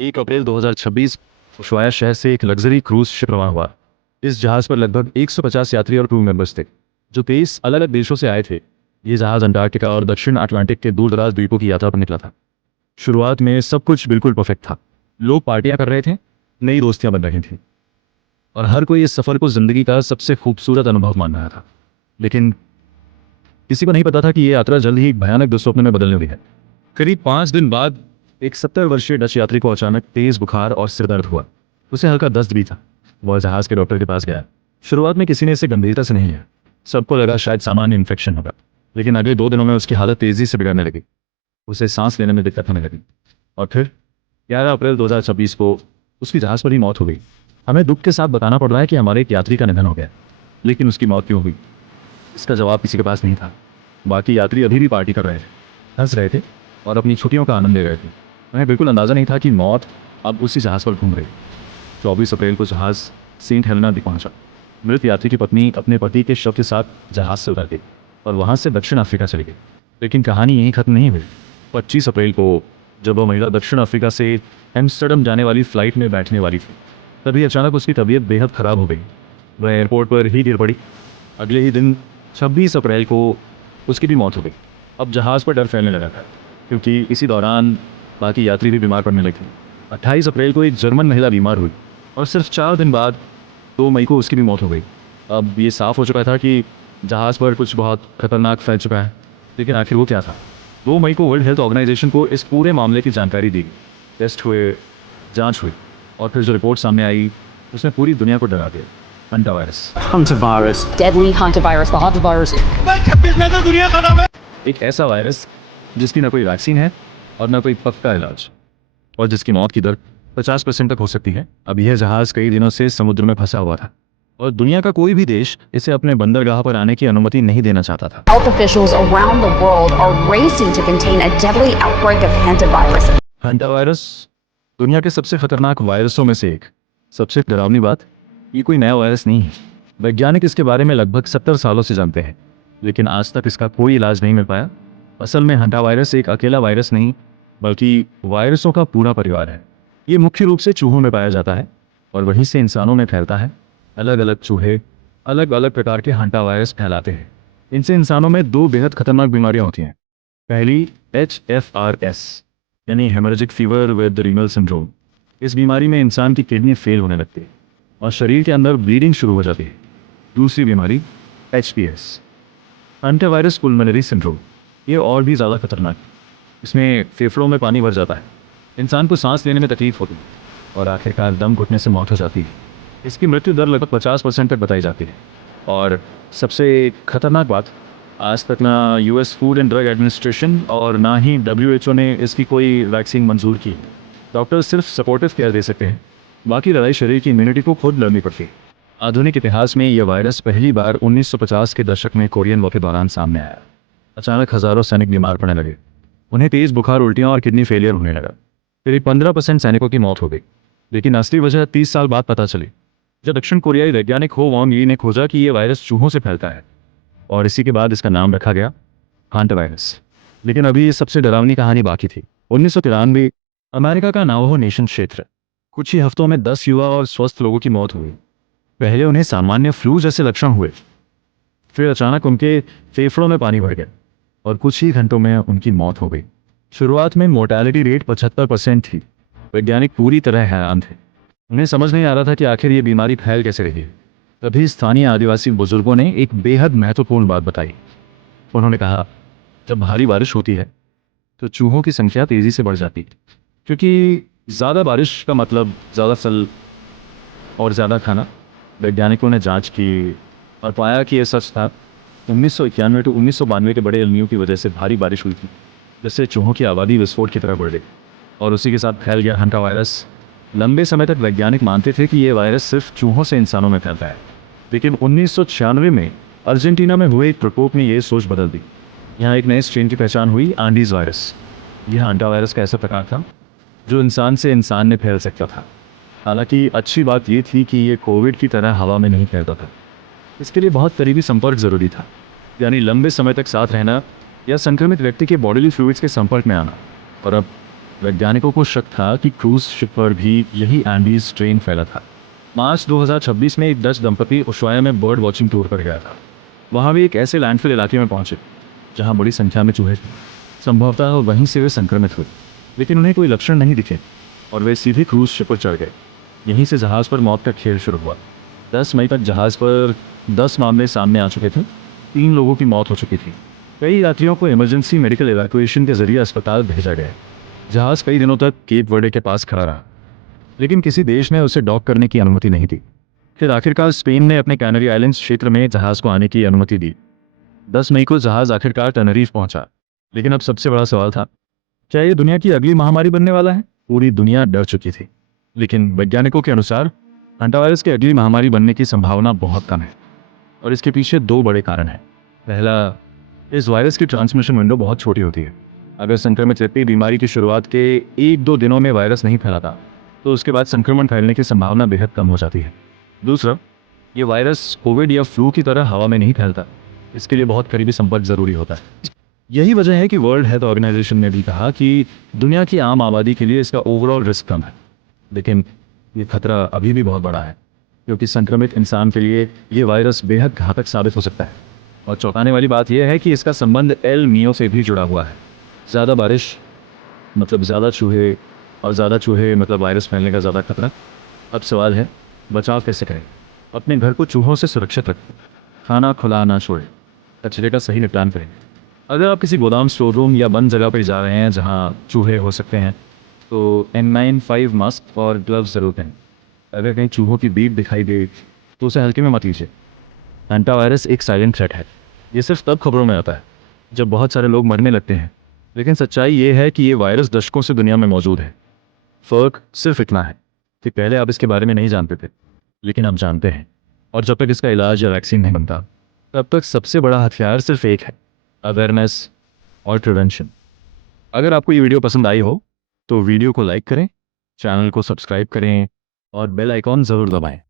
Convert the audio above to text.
1 अप्रैल 2026 उशवाया शहर से एक लग्जरी क्रूज शिप रवाना हुआ। इस जहाज़ पर लगभग 150 यात्री और क्रू मेंबर्स थे, जो 23 अलग अलग देशों से आए थे। ये जहाज़ अंटार्कटिका और दक्षिण अटलांटिक के दूर दराज द्वीपों की यात्रा पर निकला था। शुरुआत में सब कुछ बिल्कुल परफेक्ट था। लोग पार्टियां कर रहे थे, नई दोस्तियां बन रही थी और हर कोई इस सफ़र को ज़िंदगी का सबसे खूबसूरत अनुभव मान रहा था। लेकिन किसी को नहीं पता था कि यह यात्रा जल्द ही एक भयानक दुस्वप्न में बदलने वाली है। करीब 5 दिन बाद एक 70 वर्षीय डच यात्री को अचानक तेज बुखार और सिर दर्द हुआ। उसे हल्का दस्त भी था। वह जहाज के डॉक्टर के पास गया। शुरुआत में किसी ने इसे गंभीरता से नहीं लिया। सबको लगा शायद सामान्य इन्फेक्शन होगा, लेकिन अगले 2 दिनों में उसकी हालत तेजी से बिगड़ने लगी। उसे सांस लेने में दिक्कत होने लगी और फिर 11 अप्रैल 2026 को उसकी जहाज पर ही मौत हो गई। हमें दुख के साथ बताना पड़ रहा है कि हमारे एक यात्री का निधन हो गया, लेकिन उसकी मौत क्यों हुई, इसका जवाब किसी के पास नहीं था। बाकी यात्री अभी भी पार्टी कर रहे थे, हंस रहे थे और अपनी छुट्टियों का आनंद ले रहे थे। उन्हें बिल्कुल अंदाजा नहीं था कि मौत अब उसी जहाज़ पर घूम रही। 24 अप्रैल को जहाज़ सेंट हेलेना द्वीप पहुंचा। मृत यात्री की पत्नी अपने पति के शव के साथ जहाज़ से उतर गई और वहां से दक्षिण अफ्रीका चली गई। लेकिन कहानी यहीं खत्म नहीं हुई। 25 अप्रैल को जब वह महिला दक्षिण अफ्रीका से एम्स्टर्डम जाने वाली फ्लाइट में बैठने वाली थी, तभी अचानक उसकी तबीयत बेहद ख़राब हो गई। वह एयरपोर्ट पर ही गिर पड़ी। अगले ही दिन 26 अप्रैल को उसकी भी मौत हो गई। अब जहाज़ पर डर फैलने लगा था, क्योंकि इसी दौरान बाकी यात्री भी बीमार पड़ने लगे। 28 अप्रैल को एक जर्मन महिला बीमार हुई और सिर्फ 4 दिन बाद 2 मई को उसकी भी मौत हो गई। अब ये साफ हो चुका था कि जहाज़ पर कुछ बहुत खतरनाक फैल चुका है, लेकिन आखिर वो क्या था? 2 मई को वर्ल्ड हेल्थ ऑर्गेनाइजेशन को इस पूरे मामले की जानकारी दी गई। टेस्ट हुए, जांच हुई और फिर जो रिपोर्ट सामने आई उसने पूरी दुनिया को डरा दिया। हंटावायरस, Hantavirus. Deadly hantavirus. The hantavirus. एक ऐसा वायरस जिसकी न कोई वैक्सीन है और न कोई पक्का इलाज, और जिसकी मौत की दर 50% तक हो सकती है। अब यह जहाज़ कई दिनों से समुद्र में फंसा हुआ था और दुनिया का कोई भी देश इसे अपने बंदरगाह पर आने की अनुमति नहीं देना चाहता था। Health officials around the world are racing to contain a deadly outbreak of hantavirus. हंटावायरस दुनिया के सबसे खतरनाक वायरसों में से एक। सबसे डरावनी बात, ये कोई नया वायरस नहीं है। वैज्ञानिक इसके बारे में लगभग 70 सालों से जानते हैं, लेकिन आज तक इसका कोई इलाज नहीं मिल पाया। असल में हंटावायरस एक अकेला वायरस नहीं, बल्कि वायरसों का पूरा परिवार है। ये मुख्य रूप से चूहों में पाया जाता है और वहीं से इंसानों में फैलता है। अलग अलग चूहे अलग अलग प्रकार के हंटावायरस फैलाते हैं। इनसे इंसानों में 2 बेहद खतरनाक बीमारियां होती हैं। पहली HFRS यानी haemorrhagic fever with renal syndrome. इस बीमारी में इंसान की किडनी फेल होने लगती है और शरीर के अंदर ब्लीडिंग शुरू हो जाती है। दूसरी बीमारी HPS एंटीवायरस पुल्मोनरी सिंड्रोम। ये और भी ज़्यादा खतरनाक है। इसमें फेफड़ों में पानी भर जाता है, इंसान को सांस लेने में तकलीफ होती है और आखिरकार दम घुटने से मौत हो जाती है। इसकी मृत्यु दर लगभग 50% तक बताई जाती है। और सबसे खतरनाक बात, आज तक ना US food and drug administration और ना ही WHO ने इसकी कोई वैक्सीन मंजूर की। डॉक्टर सिर्फ सपोर्टिव केयर दे सकते हैं, बाकी लड़ाई शरीर की इम्यूनिटी को खुद लड़नी पड़ती है। आधुनिक इतिहास में यह वायरस पहली बार 1950 के दशक में कोरियन वॉर के दौरान सामने आया। अचानक हजारों सैनिक बीमार पड़ने लगे। उन्हें तेज बुखार, उल्टियां और किडनी फेलियर होने लगा। करीब 15% सैनिकों की मौत हो गई। लेकिन असली वजह 30 साल बाद पता चली, जब दक्षिण कोरियाई वैज्ञानिक हो वॉन्ग यी ने खोजा कि यह वायरस चूहों से फैलता है और इसी के बाद इसका नाम रखा गया हांटावायरस। लेकिन अभी ये सबसे डरावनी कहानी बाकी थी। 1993 अमेरिका का नावाहो नेशन क्षेत्र। कुछ ही हफ्तों में 10 युवा और स्वस्थ लोगों की मौत हुई। पहले उन्हें सामान्य फ्लू जैसे लक्षण हुए, फिर अचानक उनके फेफड़ों में पानी भर गया और कुछ ही घंटों में उनकी मौत हो गई। शुरुआत में मोर्टेलिटी रेट 75% थी। वैज्ञानिक पूरी तरह हैरान थे। उन्हें समझ नहीं आ रहा था कि आखिर ये बीमारी फैल कैसे रही है। तभी स्थानीय आदिवासी बुजुर्गों ने एक बेहद महत्वपूर्ण बात बताई। उन्होंने कहा, जब भारी बारिश होती है तो चूहों की संख्या तेजी से बढ़ जाती है, क्योंकि ज़्यादा बारिश का मतलब ज़्यादा फल और ज़्यादा खाना। वैज्ञानिकों ने जांच की और पाया कि यह सच था। 1991 टू 1992 के बड़े एल की वजह से भारी बारिश हुई थी, जिससे चूहों की आबादी विस्फोट की तरह बढ़ गई और उसी के साथ फैल गया हंटा वायरस। लंबे समय तक वैज्ञानिक मानते थे कि यह वायरस सिर्फ चूहों से इंसानों में फैलता है, लेकिन 1996 में अर्जेंटीना में हुए एक प्रकोप ने यह सोच बदल दी। यहाँ एक नए स्ट्रेन की पहचान हुई, आंडीज वायरस। यह हंटा वायरस का ऐसा प्रकार था जो इंसान से इंसान में फैल सकता था। हालांकि अच्छी बात यह थी कि ये कोविड की तरह हवा में नहीं फैलता था। इसके लिए बहुत करीबी संपर्क ज़रूरी था, यानी लंबे समय तक साथ रहना या संक्रमित व्यक्ति के बॉडीली फ्लूइड्स के संपर्क में आना। और अब वैज्ञानिकों को शक था कि क्रूज शिप पर भी यही एंडीज स्ट्रेन फैला था। मार्च 2026 में एक डच दंपति उशुआया में बर्ड वॉचिंग टूर पर गया था। वहाँ भी एक ऐसे लैंडफिल इलाके में पहुंचे जहाँ बड़ी संख्या में चूहे थे। संभवतः वहीं से वे संक्रमित हुए, लेकिन उन्हें कोई लक्षण नहीं दिखे और वे सीधे क्रूज शिप पर चढ़ गए। यहीं से जहाज़ पर मौत का खेल शुरू हुआ। 10 मई तक जहाज़ पर 10 मामले सामने आ चुके थे। 3 लोगों की मौत हो चुकी थी। कई यात्रियों को इमरजेंसी मेडिकल इवैक्यूएशन के जरिए अस्पताल भेजा गया। जहाज़ कई दिनों तक केप वर्डे के पास खड़ा रहा, लेकिन किसी देश ने उसे डॉक करने की अनुमति नहीं दी। फिर आखिरकार स्पेन ने अपने कैनरी आइलैंड्स क्षेत्र में जहाज़ को आने की अनुमति दी। 10 मई को जहाज़ आखिरकार टेनरीफ पहुंचा। लेकिन अब सबसे बड़ा सवाल था, क्या ये दुनिया की अगली महामारी बनने वाला है? पूरी दुनिया डर चुकी थी, लेकिन वैज्ञानिकों के अनुसार हैंटावायरस की अगली महामारी बनने की संभावना बहुत कम है और इसके पीछे 2 बड़े कारण हैं। पहला, इस वायरस की ट्रांसमिशन विंडो बहुत छोटी होती है। अगर संक्रमित व्यक्ति बीमारी की शुरुआत के 1-2 दिनों में वायरस नहीं फैलाता, तो उसके बाद संक्रमण फैलने की संभावना बेहद कम हो जाती है। दूसरा, ये वायरस कोविड या फ्लू की तरह हवा में नहीं फैलता। इसके लिए बहुत करीबी संपर्क जरूरी होता है। यही वजह है कि वर्ल्ड हेल्थ ऑर्गेनाइजेशन ने भी कहा कि दुनिया की आम आबादी के लिए इसका ओवरऑल रिस्क कम है, लेकिन ये खतरा अभी भी बहुत बड़ा है, क्योंकि संक्रमित इंसान के लिए ये वायरस बेहद घातक साबित हो सकता है। और चौंकाने वाली बात यह है कि इसका संबंध एल नियो से भी जुड़ा हुआ है। ज़्यादा बारिश मतलब ज़्यादा चूहे, और ज़्यादा चूहे मतलब वायरस फैलने का ज़्यादा खतरा। अब सवाल है, बचाव कैसे करें? अपने घर को चूहों से सुरक्षित रखें, खाना खुला ना छोड़ें, कचरे का सही निपटान करें। अगर आप किसी गोदाम, स्टोर रूम या बंद जगह पर जा रहे हैं जहां चूहे हो सकते हैं, तो N95 मास्क और ग्लव्स ज़रूर पहनें। अगर कहीं चूहों की भीड़ दिखाई दे तो उसे हल्के में मत लीजिए। हैंटावायरस एक साइलेंट थ्रेट है। ये सिर्फ तब खबरों में आता है जब बहुत सारे लोग मरने लगते हैं, लेकिन सच्चाई ये है कि ये वायरस दशकों से दुनिया में मौजूद है। फ़र्क सिर्फ इतना है कि पहले आप इसके बारे में नहीं जानते थे, लेकिन अब जानते हैं। और जब तक इसका इलाज या वैक्सीन नहीं बनता, तब तक सबसे बड़ा हथियार सिर्फ एक है, अवेयरनेस और प्रिवेंशन। अगर आपको ये वीडियो पसंद आई हो तो वीडियो को लाइक करें, चैनल को सब्सक्राइब करें और बेल आइकॉन ज़रूर दबाएं।